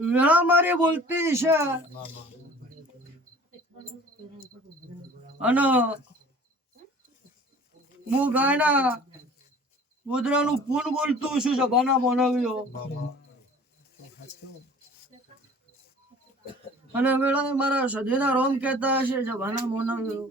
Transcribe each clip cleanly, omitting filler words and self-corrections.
વેળા મારી બોલતી છે અને હું ગાયના ગોદરાનું પૂન બોલતું છું સભાના મોનવ્યો અને વેળા મારા સધીના રોમ કહેતા હશે સભાના મોનવ્યો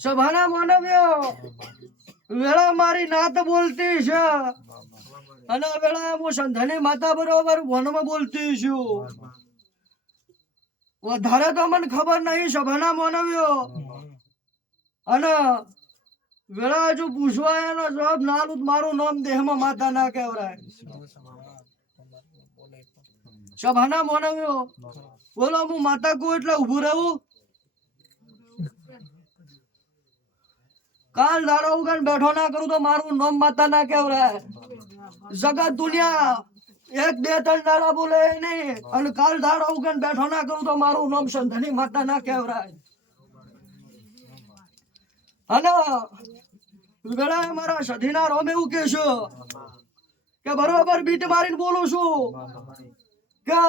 સભાના માનવ્યો વેળા મારી નાત બોલતી છે અને વેળા હું સંધાની માતા બરોબર વનમાં બોલતી છું વધારે તો મને ખબર નહીં સભાના માનવ્યો અને વેળા હજુ પૂછવા એનો જવાબ નાલું મારું નામ દેહમાં માતા ના કહેવાય સભાના માનવ્યો બોલો હું માતા કહું એટલે ઉભું રહું કાલ દાડો ઉગન બેઠો ના કરું તો મારું નામ માતા ના કહેવાય જગત દુનિયા એક બે ત્રણ દાડા બોલે નહીં અને કાલ દાડો ઉગન બેઠો ના કરું તો મારું નામ સંધની માતા ના કહેવાય અને વેળા મારા સધીના રોમ એવું કે છે કે બરોબર બીટ મારીને બોલું છું કે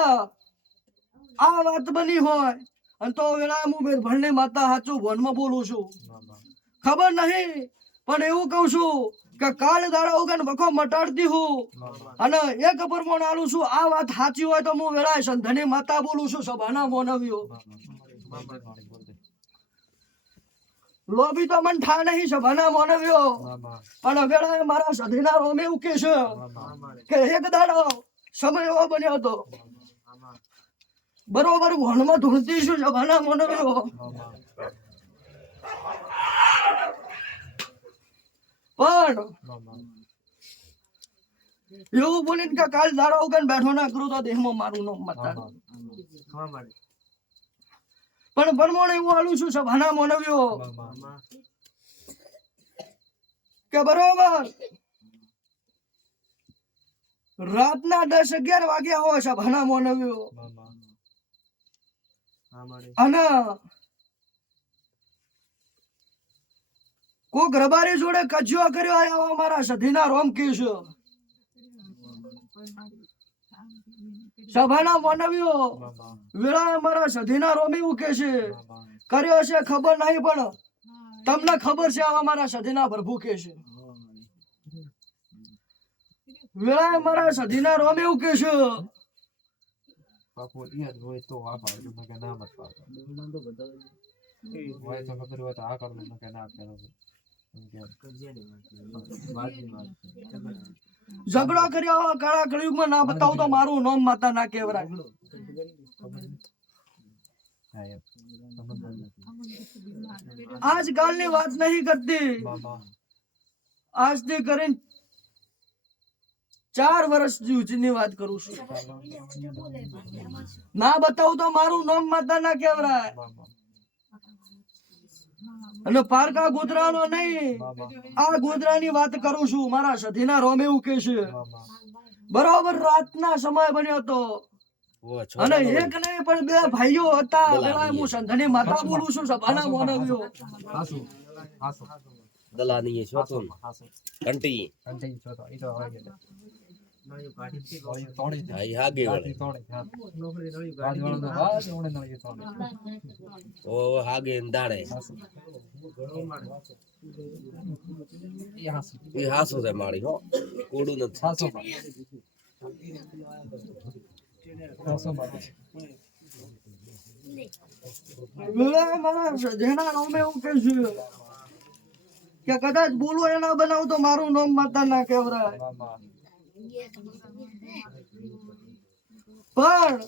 આ વાત બની હોય અને તો વેળા હું ભણને માતા સાચું વનમાં બોલું છું ખબર નહીં પણ એવું કઉ છું કે કાળ દાડા ઉગન વખો મટાડતી હું અને એક પ્રમાણ આલું છું આ વાત સાચી હોય તો હું વેળા સંધની માતા બોલું છું સભાના મોનવ્યો લોભી તો મન થા નહીં સભાના મોનવ્યો પણ વેળા મારા સધીના રોમે એવું કે છે કે એક દાડો સમય એવો બન્યો હતો બરોબર વનમાં ધૂણતી છું સભાના મોનવ્યો પણ એવું બોલીને કે કાલ દાડો ઉગન બેઠો ના કરું તો દેહમાં મારું નામ માતા પણ પરમોણ એવું આલું છું સભાના મોનવ્યો કે બરોબર રાતના 10-11 વાગ્યા હોય સભાના મોનવ્યો અને કોક રબારી જોડે કજ્યો કર્યો આયા અમારા સધીના રોમ કે છે સભાના મોનવ્યો વેળા અમારા સધીના રોમ એવું કે છે કર્યો છે ખબર નહીં પણ તમને ખબર છે અમારા સધીના પ્રભુ કે છે વેળા અમારા સધીના રોમ એવું કે છે ઝઘડો કર્યો કાળા કળિયુગમાં ના બતાવું તો મારું નામ માતા ના કહેવાય આજકાલની વાત નહીં કરતી આજથી કરીને 4 વર્ષ જૂની વાત કરું છું ના બતાવું તો મારું નામ માતા ના કહેવાય અને પારકા ગોધરાનો નહીં આ ગોધરાની વાત કરું છું મારા સધીના રોમ એવું કે છે બરોબર રાતના સમય બન્યો હતો અને એક નહીં પણ 2 ભાઈઓ હતા વેળા હું સંધની માતા બોલું છું સભાના મોનવ્યો દલાની છોતો કંટી હાગે ઓ હાગે દાડે એ હાસો છે મારી હો કોડું નથી હાસો વેળા મારા સધીના રોમ એવું કે છે કે કદાચ બોલું એના બનાવું તો મારું નામ માતા ના કહેવાય પણ